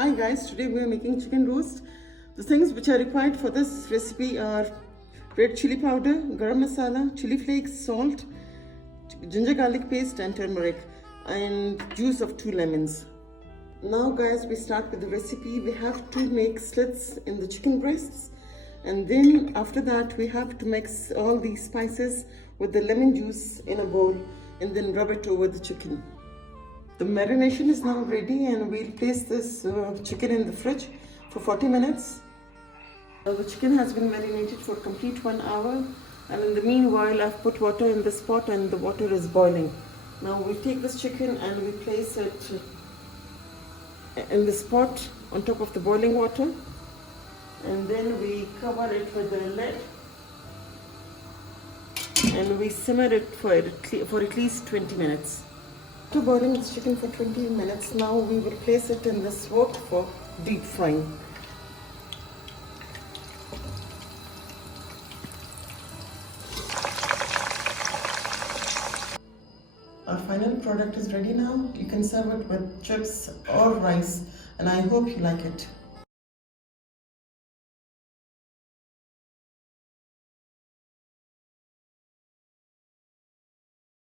Hi guys, today we are making chicken roast. The things which are required for this recipe are red chili powder, garam masala, chili flakes, salt, ginger garlic paste and turmeric, and juice of 2 lemons. Now guys, we start with the recipe. We have to make slits in the chicken breasts, and then after that we have to mix all these spices with the lemon juice in a bowl and then rub it over the chicken. The marination is now ready, and we'll place this chicken in the fridge for 40 minutes. The chicken has been marinated for complete 1 hour, and in the meanwhile I've put water in this pot and the water is boiling. Now we take this chicken and we place it in this pot on top of the boiling water, and then we cover it with a lid and we simmer it for at least 20 minutes. After boiling this chicken for 20 minutes, now we will place it in this wok for deep frying. Our final product is ready now. You can serve it with chips or rice, and I hope you like it.